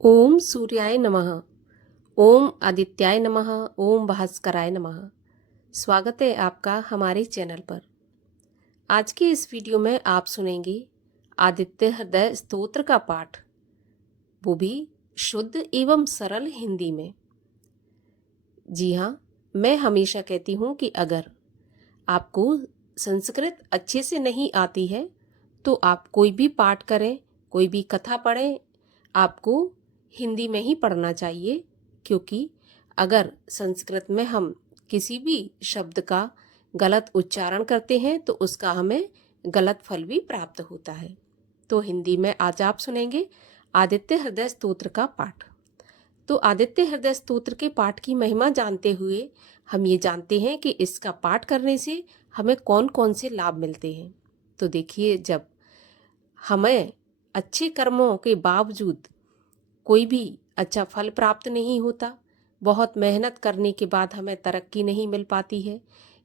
ओम सूर्याय नमः। ओम आदित्याय नमः। ओम भास्कराय नमः। स्वागत है आपका हमारे चैनल पर। आज के इस वीडियो में आप सुनेंगे आदित्य हृदय स्तोत्र का पाठ, वो भी शुद्ध एवं सरल हिंदी में। जी हाँ, मैं हमेशा कहती हूँ कि अगर आपको संस्कृत अच्छे से नहीं आती है तो आप कोई भी पाठ करें, कोई भी कथा पढ़ें, आपको हिंदी में ही पढ़ना चाहिए, क्योंकि अगर संस्कृत में हम किसी भी शब्द का गलत उच्चारण करते हैं तो उसका हमें गलत फल भी प्राप्त होता है। तो हिंदी में आज आप सुनेंगे आदित्य हृदय स्तोत्र का पाठ। तो आदित्य हृदय स्तोत्र के पाठ की महिमा जानते हुए हम ये जानते हैं कि इसका पाठ करने से हमें कौन कौन से लाभ मिलते हैं। तो देखिए, जब हमें अच्छे कर्मों के बावजूद कोई भी अच्छा फल प्राप्त नहीं होता, बहुत मेहनत करने के बाद हमें तरक्की नहीं मिल पाती है,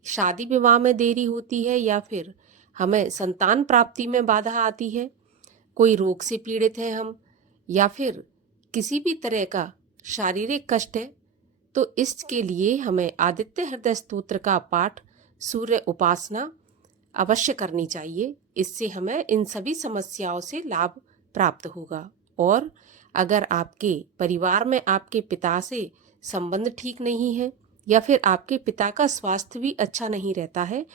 शादी विवाह में देरी होती है, या फिर हमें संतान प्राप्ति में बाधा आती है, कोई रोग से पीड़ित है हम, या फिर किसी भी तरह का शारीरिक कष्ट है, तो इसके लिए हमें आदित्य हृदय स्तोत्र का पाठ, सूर्य उपासना अवश्य करनी चाहिए। इससे हमें इन सभी समस्याओं से लाभ प्राप्त होगा। और अगर आपके परिवार में आपके पिता से संबंध ठीक नहीं है, या फिर आपके पिता का स्वास्थ्य भी अच्छा नहीं रहता है,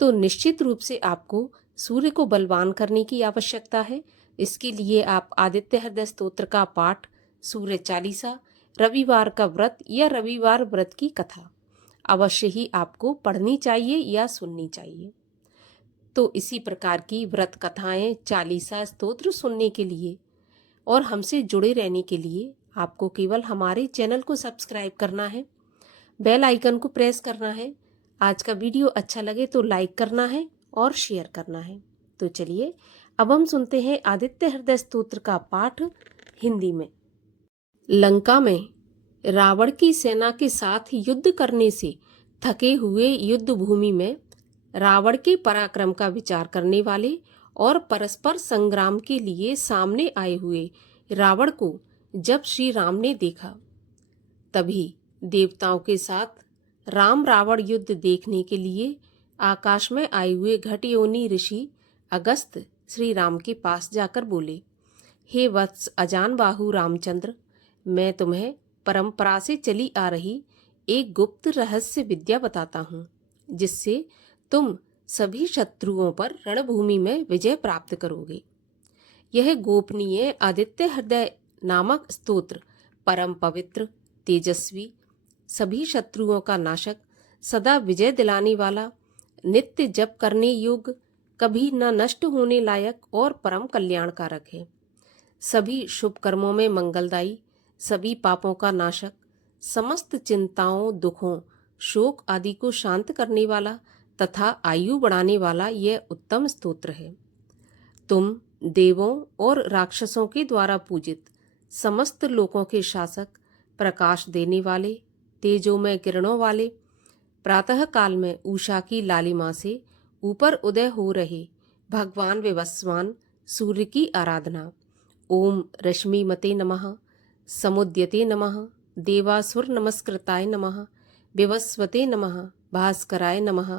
तो निश्चित रूप से आपको सूर्य को बलवान करने की आवश्यकता है। इसके लिए आप आदित्य हृदय स्तोत्र का पाठ, सूर्य चालीसा, रविवार का व्रत या रविवार व्रत की कथा अवश्य ही आपको पढ़नी चाहिए या सुननी चाहिए। तो इसी प्रकार की व्रत कथाएं, चालीसा, स्तोत्र सुनने के लिए और हमसे जुड़े रहने के लिए आपको केवल हमारे चैनल को सब्सक्राइब करना है, बेल आइकन को प्रेस करना है। आज का वीडियो अच्छा लगे तो लाइक करना है और शेयर करना है। तो चलिए अब हम सुनते हैं आदित्य हृदय स्तोत्र का पाठ हिंदी में। लंका में रावण की सेना के साथ युद्ध करने से थके हुए युद्ध भूमि में रावण के पराक्रम का विचार करने वाले और परस्पर संग्राम के लिए सामने आए हुए रावण को जब श्री राम ने देखा, तभी देवताओं के साथ राम रावण युद्ध देखने के लिए आकाश में आए हुए घटयोनी ऋषि अगस्त्य श्री राम के पास जाकर बोले, हे वत्स अजान बाहु रामचंद्र, मैं तुम्हें परंपरा से चली आ रही एक गुप्त रहस्य विद्या बताता हूँ, जिससे तुम सभी शत्रुओं पर रणभूमि में विजय प्राप्त करोगे। यह गोपनीय आदित्य हृदय नामक स्तोत्र परम पवित्र, तेजस्वी, सभी शत्रुओं का नाशक, सदा विजय दिलाने वाला, नित्य जप करने योग्य, कभी न नष्ट होने लायक और परम कल्याणकारक है। सभी शुभ कर्मों में मंगलदायी, सभी पापों का नाशक, समस्त चिंताओं, दुखों, शोक आदि को शांत करने वाला तथा आयु बढ़ाने वाला यह उत्तम स्तोत्र है। तुम देवों और राक्षसों के द्वारा पूजित, समस्त लोकों के शासक, प्रकाश देने वाले, तेजोमय किरणों वाले, प्रातः काल में उषा की लालिमा से ऊपर उदय हो रहे भगवान विवस्वान सूर्य की आराधना। ओम रश्मिमते नमः, समुद्यते नमः, देवासुर नमस्कृताय नमः, विवस्वते नमः, भास्कराय नमः,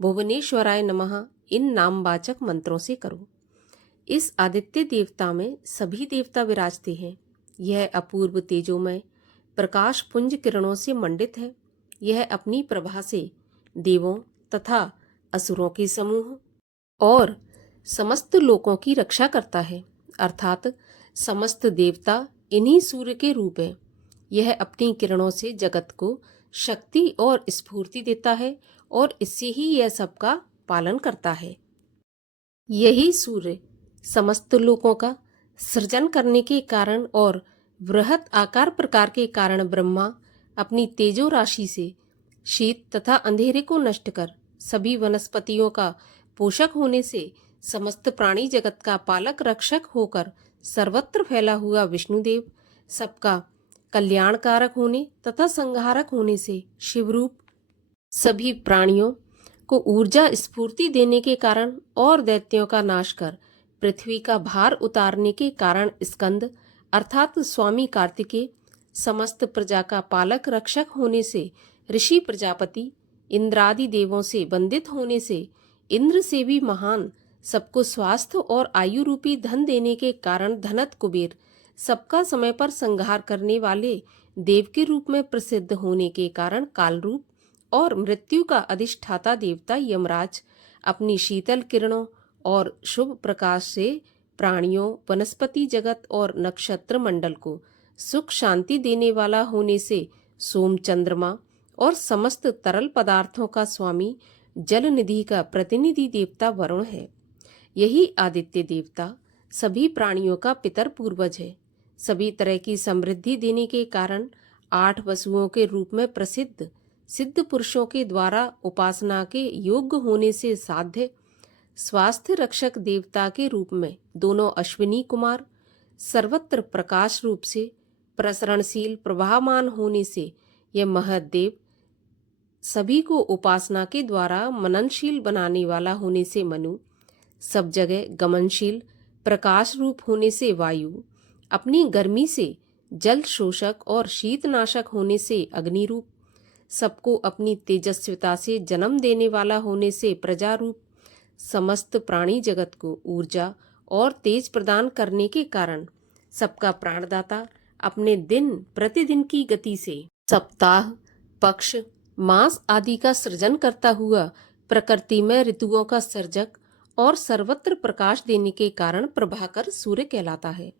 भुवनेश्वराय नमः इन नामवाचक मंत्रों से करो। इस आदित्य देवता में सभी देवता विराजते हैं। यह अपूर्व तेजोमय प्रकाश पुंज किरणों से मंडित है। यह अपनी प्रभा से देवों तथा असुरों के समूह और समस्त लोकों की रक्षा करता है, अर्थात समस्त देवता इन्हीं सूर्य के रूप हैं। यह अपनी किरणों से जगत को शक्ति और स्फूर्ति देता है और इससे ही यह सबका पालन करता है। यही सूर्य समस्त लोकों का सृजन करने के कारण और बृहत आकार प्रकार के कारण ब्रह्मा अपनी तेजो राशि से शीत तथा अंधेरे को नष्ट कर सभी वनस्पतियों का पोषक होने से समस्त प्राणी जगत का पालक रक्षक होकर सर्वत्र फैला हुआ विष्णुदेव सबका कल्याणकारक होने तथा संहारक होने से शिवरूप सभी प्राणियों को ऊर्जा स्फूर्ति देने के कारण और दैत्यों का नाश कर पृथ्वी का भार उतारने के कारण स्कंद अर्थात स्वामी कार्तिकेय समस्त प्रजा का पालक रक्षक होने से, ऋषि प्रजापति इंद्रादि देवों से वंदित होने से, इंद्र से भी महान, सबको स्वास्थ्य और आयु रूपी धन देने के कारण धनत कुबेर, सबका समय पर संहार करने वाले देव के रूप में प्रसिद्ध होने के कारण काल रूप और मृत्यु का अधिष्ठाता देवता यमराज अपनी शीतल किरणों और शुभ प्रकाश से प्राणियों, वनस्पति जगत और नक्षत्र मंडल को सुख शांति देने वाला होने से सोम चंद्रमा और समस्त तरल पदार्थों का स्वामी जल निधि का प्रतिनिधि देवता वरुण है। यही आदित्य देवता सभी प्राणियों का पितर पूर्वज है। सभी तरह की समृद्धि देने के कारण 8 वसुओं के रूप में प्रसिद्ध सिद्ध पुरुषों के द्वारा उपासना के योग्य होने से साध्य स्वास्थ्य रक्षक देवता के रूप में दोनों अश्विनी कुमार सर्वत्र प्रकाश रूप से प्रसरणशील प्रभामान होने से यह महदेव सभी को उपासना के द्वारा मननशील बनाने वाला होने से मनु, सब जगह गमनशील प्रकाश रूप होने से वायु, अपनी गर्मी से जल शोषक और शीतनाशक होने से अग्नि रूप, सबको अपनी तेजस्विता से जन्म देने वाला होने से प्रजा रूप, समस्त प्राणी जगत को ऊर्जा और तेज प्रदान करने के कारण सबका प्राणदाता, अपने दिन प्रतिदिन की गति से सप्ताह, पक्ष, मास आदि का सृजन करता हुआ प्रकृति में ऋतुओं का सर्जक और सर्वत्र प्रकाश देने के कारण प्रभाकर सूर्य कहलाता है।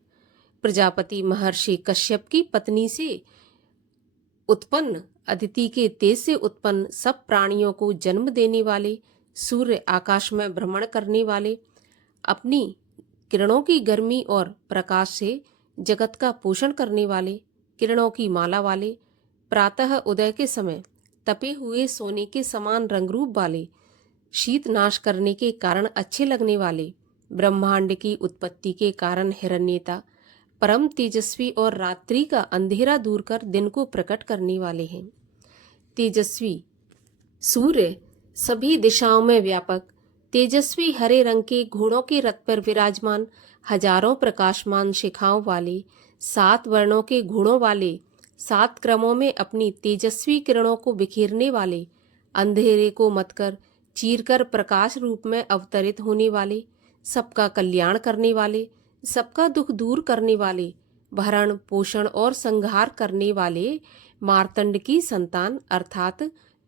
प्रजापति महर्षि कश्यप की पत्नी से उत्पन्न अदिति के तेज से उत्पन्न सब प्राणियों को जन्म देने वाले, सूर्य आकाश में भ्रमण करने वाले, अपनी किरणों की गर्मी और प्रकाश से जगत का पोषण करने वाले, किरणों की माला वाले, प्रातः उदय के समय तपे हुए सोने के समान रंगरूप वाले, शीत नाश करने के कारण अच्छे लगने वाले, ब्रह्मांड की उत्पत्ति के कारण हिरण्यता, परम तेजस्वी और रात्रि का अंधेरा दूर कर दिन को प्रकट करने वाले हैं। तेजस्वी सूर्य सभी दिशाओं में व्यापक, तेजस्वी हरे रंग के घोड़ों के रथ पर विराजमान, हजारों प्रकाशमान शिखाओं वाले, 7 वर्णों के घोड़ों वाले, 7 क्रमों में अपनी तेजस्वी किरणों को बिखेरने वाले, अंधेरे को मत कर चीर कर प्रकाश रूप में अवतरित होने वाले, सबका कल्याण करने वाले, सबका दुख दूर करने वाले, भरण पोषण और संहार करने वाले, मार्तंड की संतान अर्थात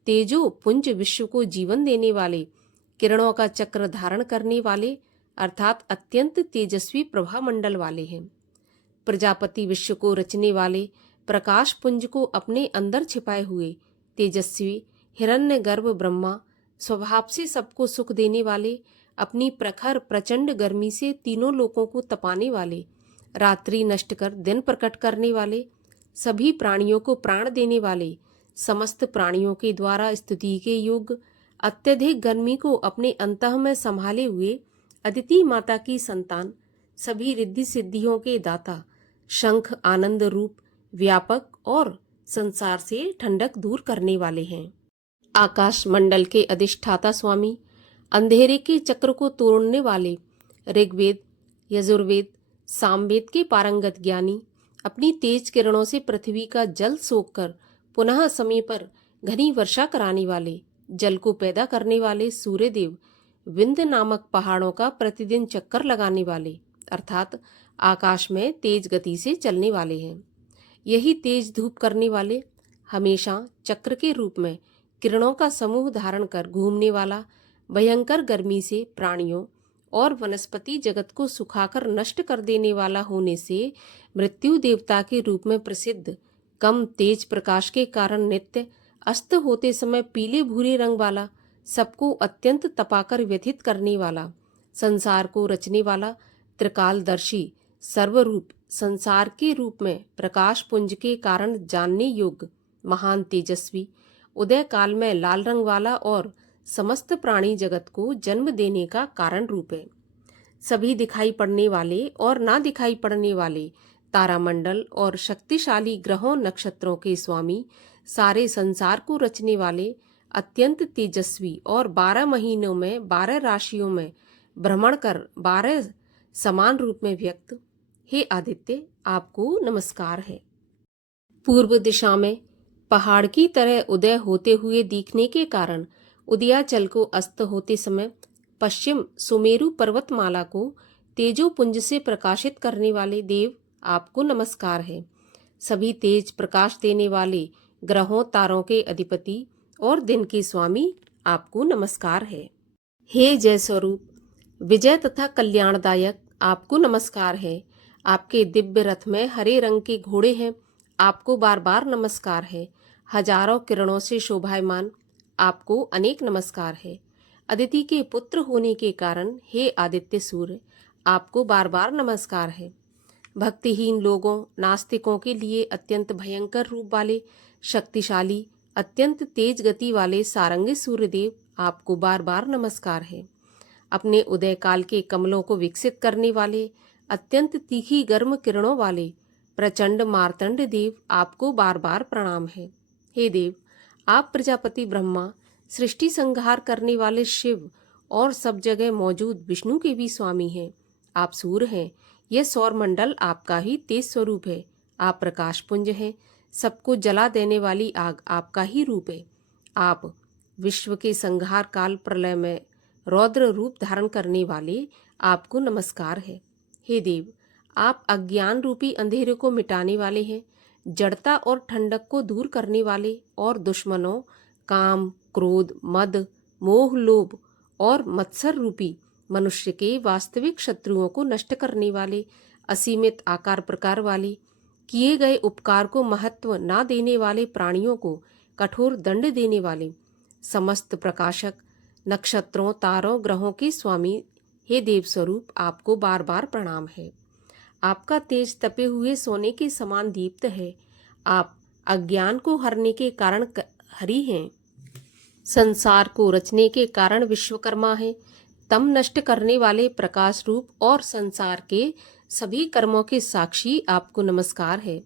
तेजो पुंज विश्व को जीवन देने वाले, किरणों का चक्र धारण करने वाले अर्थात अत्यंत तेजस्वी प्रभा मंडल वाले हैं। प्रजापति विश्व को रचने वाले, प्रकाश पुंज को अपने अंदर छिपाए हुए, तेजस्वी हिरण्य गर्भ ब्रह्मा, स्वभाव से सबको सुख देने वाले, अपनी प्रखर प्रचंड गर्मी से तीनों लोकों को तपाने वाले, रात्रि नष्ट कर दिन प्रकट करने वाले, सभी प्राणियों को प्राण देने वाले, समस्त प्राणियों के द्वारा स्तुति के योग्य, अत्यधिक गर्मी को अपने अंतः में संभाले हुए, अदिति माता की संतान, सभी रिद्धि सिद्धियों के दाता, शंख आनंद रूप, व्यापक और संसार से ठंडक दूर करने वाले हैं। आकाश मंडल के अधिष्ठाता स्वामी, अंधेरे के चक्र को तोड़ने वाले, ऋग्वेद, यजुर्वेद, सामवेद के पारंगत ज्ञानी, अपनी तेज किरणों से पृथ्वी का जल सोखकर पुनः समय पर घनी वर्षा कराने वाले, जल को पैदा करने वाले सूर्यदेव, विंध्य नामक पहाड़ों का प्रतिदिन चक्कर लगाने वाले अर्थात आकाश में तेज गति से चलने वाले हैं। यही तेज धूप करने वाले, हमेशा चक्र के रूप में किरणों का समूह धारण कर घूमने वाला, भयंकर गर्मी से प्राणियों और वनस्पति जगत को सुखाकर नष्ट कर देने वाला होने से मृत्यु देवता के रूप में प्रसिद्ध, कम तेज प्रकाश के कारण नित्य अस्त होते समय पीले भूरे रंग वाला, सबको अत्यंत तपाकर व्यथित करने वाला, संसार को रचने वाला, त्रिकालदर्शी, सर्वरूप संसार के रूप में प्रकाश पुंज के कारण जानने योग्य, महान तेजस्वी, उदय काल में लाल रंग वाला और समस्त प्राणी जगत को जन्म देने का कारण रूप है। सभी दिखाई पड़ने वाले और ना दिखाई पड़ने वाले तारामंडल और शक्तिशाली ग्रहों नक्षत्रों के स्वामी, सारे संसार को रचने वाले, अत्यंत तेजस्वी और 12 महीनों में 12 राशियों में भ्रमण कर 12 समान रूप में व्यक्त, हे आदित्य, आपको नमस्कार है। पूर्व दिशा में पहाड़ की तरह उदय होते हुए दिखने के कारण उदयाचल को अस्त होते समय पश्चिम सुमेरु पर्वतमाला को तेजोपुंज से प्रकाशित करने वाले देव, आपको नमस्कार है। सभी तेज प्रकाश देने वाले ग्रहों तारों के अधिपति और दिन के स्वामी, आपको नमस्कार है। हे जय स्वरूप, विजय तथा कल्याणदायक, आपको नमस्कार है। आपके दिव्य रथ में हरे रंग के घोड़े हैं, आपको बार बार नमस्कार है। हजारों किरणों से शोभायमान, आपको अनेक नमस्कार है। अदिति के पुत्र होने के कारण हे आदित्य सूर्य, आपको बार बार नमस्कार है। भक्तिहीन लोगों, नास्तिकों के लिए अत्यंत भयंकर रूप वाले, शक्तिशाली, अत्यंत तेज गति वाले सारंगी सूर्यदेव, आपको बार बार नमस्कार है। अपने उदय काल के कमलों को विकसित करने वाले, अत्यंत तीखी गर्म किरणों वाले प्रचंड मार्तंड देव, आपको बार बार प्रणाम है। हे देव, आप प्रजापति ब्रह्मा, सृष्टि संहार करने वाले शिव और सब जगह मौजूद विष्णु के भी स्वामी हैं। आप सूर्य हैं, यह सौर मंडल आपका ही तेज स्वरूप है। आप प्रकाश पुंज हैं, सबको जला देने वाली आग आपका ही रूप है। आप विश्व के संहार काल प्रलय में रौद्र रूप धारण करने वाले, आपको नमस्कार है। हे देव, आप अज्ञान रूपी अंधेरे को मिटाने वाले हैं, जड़ता और ठंडक को दूर करने वाले और दुश्मनों, काम, क्रोध, मद, मोह, लोभ और मत्सर रूपी मनुष्य के वास्तविक शत्रुओं को नष्ट करने वाले, असीमित आकार प्रकार वाले, किए गए उपकार को महत्व ना देने वाले प्राणियों को कठोर दंड देने वाले, समस्त प्रकाशक, नक्षत्रों, तारों, ग्रहों के स्वामी, हे देव स्वरूप, आपको बार बार प्रणाम है। आपका तेज तपे हुए सोने के समान दीप्त है। आप अज्ञान को हरने के कारण हरि हैं, संसार को रचने के कारण विश्वकर्मा हैं, तम नष्ट करने वाले प्रकाश रूप और संसार के सभी कर्मों के साक्षी, आपको नमस्कार है।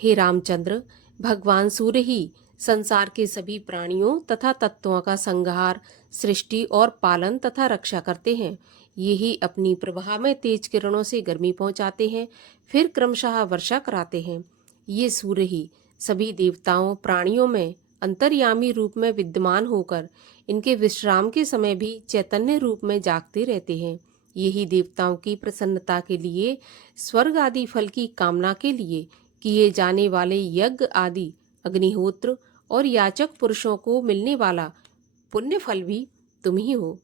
हे रामचंद्र, भगवान सूर्य ही संसार के सभी प्राणियों तथा तत्वों का संहार, सृष्टि और पालन तथा रक्षा करते हैं। ये ही अपनी प्रभा में तेज किरणों से गर्मी पहुंचाते हैं, फिर क्रमशः वर्षा कराते हैं। ये सूर्य ही सभी देवताओं प्राणियों में अंतर्यामी रूप में विद्यमान होकर इनके विश्राम के समय भी चैतन्य रूप में जागते रहते हैं। यही देवताओं की प्रसन्नता के लिए, स्वर्ग आदि फल की कामना के लिए किए जाने वाले यज्ञ आदि, अग्निहोत्र और याचक पुरुषों को मिलने वाला पुण्य फल भी तुम ही हो।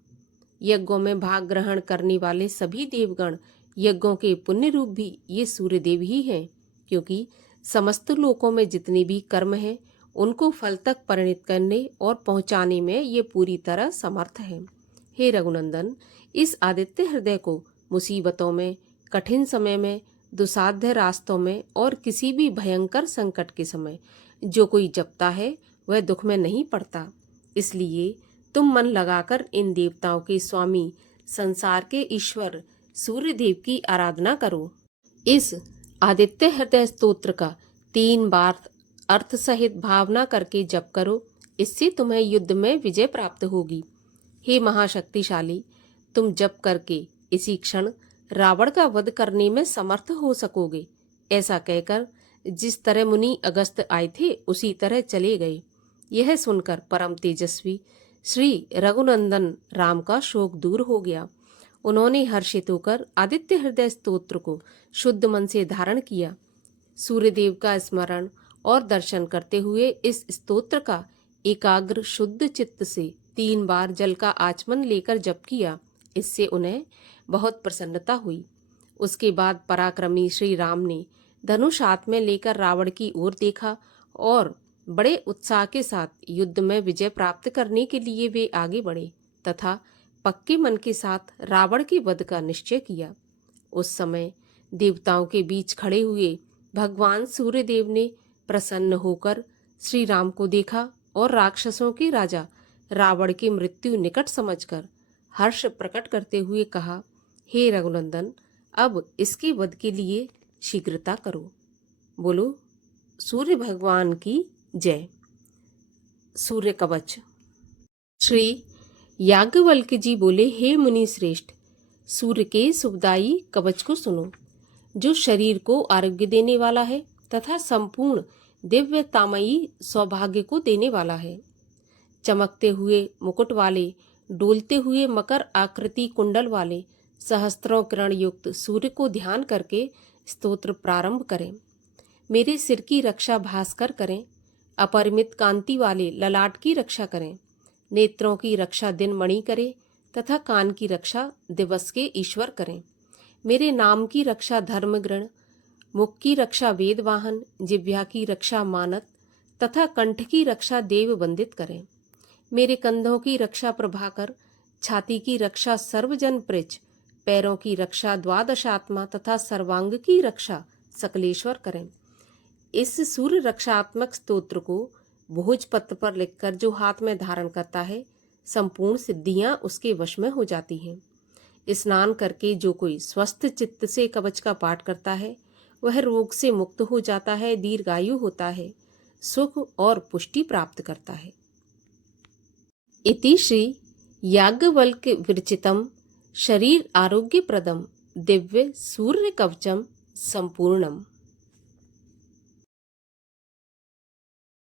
यज्ञों में भाग ग्रहण करने वाले सभी देवगण, यज्ञों के पुण्य रूप भी ये सूर्य देव ही हैं, क्योंकि समस्त लोकों में जितने भी कर्म हैं उनको फल तक परिणत करने और पहुंचाने में ये पूरी तरह समर्थ हैं। हे रघुनंदन, इस आदित्य हृदय को मुसीबतों में, कठिन समय में, दुसाध्य रास्तों में और किसी भी भयंकर संकट के समय जो कोई जपता है वह दुख में नहीं पड़ता। इसलिए तुम मन लगाकर इन देवताओं के स्वामी, संसार के ईश्वर सूर्य देव की आराधना करो। इस आदित्य हृदय स्तोत्र का 3 बार अर्थ सहित भावना करके जप करो, इससे तुम्हें युद्ध में विजय प्राप्त होगी। हे महाशक्तिशाली, तुम जप करके इसी क्षण रावण का वध करने में समर्थ हो सकोगे। ऐसा कहकर जिस तरह मुनि अगस्त आए थे उसी तरह चले गए। यह सुनकर परम तेजस्वी श्री रघुनंदन राम का शोक दूर हो गया। उन्होंने हर्षित होकर आदित्य हृदय स्तोत्र को शुद्ध मन से धारण किया। सूर्यदेव का स्मरण और दर्शन करते हुए इस स्तोत्र का एकाग्र शुद्ध चित्त से 3 बार जल का आचमन लेकर जप किया। इससे उन्हें बहुत प्रसन्नता हुई। उसके बाद पराक्रमी श्री राम ने धनुष हाथ में लेकर रावण की ओर देखा और बड़े उत्साह के साथ युद्ध में विजय प्राप्त करने के लिए वे आगे बढ़े तथा पक्के मन के साथ रावण के वध का निश्चय किया। उस समय देवताओं के बीच खड़े हुए भगवान सूर्यदेव ने प्रसन्न होकर श्री राम को देखा और राक्षसों के राजा रावण की मृत्यु निकट समझकर हर्ष प्रकट करते हुए कहा, हे रघुनंदन, अब इसके वध के लिए शीघ्रता करो। बोलो सूर्य भगवान की जय। सूर्य कवच। श्री याज्ञवल्क्य जी बोले, हे मुनि श्रेष्ठ, सूर्य के सुखदायी कवच को सुनो। जो शरीर को आरोग्य देने वाला है तथा संपूर्ण दिव्यतामयी सौभाग्य को देने वाला है। चमकते हुए मुकुट वाले, डोलते हुए मकर आकृति कुंडल वाले सहस्त्रों किरण युक्त सूर्य को ध्यान करके स्तोत्र प्रारंभ करें। मेरे सिर की रक्षा भास्कर करें। अपरिमित कांति वाले ललाट की रक्षा करें। नेत्रों की रक्षा दिन मणि करें तथा कान की रक्षा दिवस के ईश्वर करें। मेरे नाम की रक्षा धर्मगृण, मुख की रक्षा वेद वाहन, जिह्वा की रक्षा मानत तथा कंठ की रक्षा देव वंदित करें। मेरे कंधों की रक्षा प्रभाकर, छाती की रक्षा सर्वजन पृच्छ, पैरों की रक्षा द्वादशात्मा तथा सर्वांग की रक्षा सकलेश्वर करें। इस सूर्य रक्षात्मक स्तोत्र को भोजपत्र पर लिखकर जो हाथ में धारण करता है, संपूर्ण सिद्धियां उसके वश में हो जाती हैं। स्नान करके जो कोई स्वस्थ चित्त से कवच का पाठ करता है, वह रोग से मुक्त हो जाता है, दीर्घायु होता है, सुख और पुष्टि प्राप्त करता है। इति श्री याज्ञवल्क्य विरचितम शरीर आरोग्य प्रदम दिव्य सूर्य कवचम संपूर्णम।